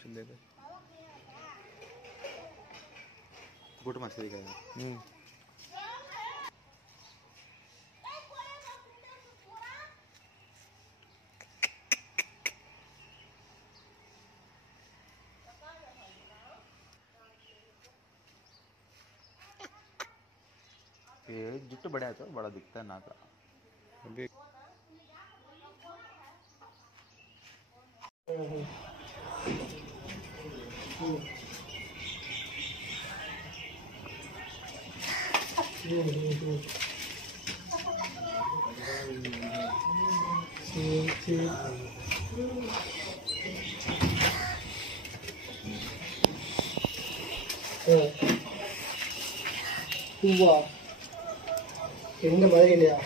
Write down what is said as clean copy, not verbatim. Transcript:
मछली दे दे गुट मछली का ये जुट्टू बड़ा है तो बड़ा दिखता है ना का अभी எந்த மாதிரி இல்லையா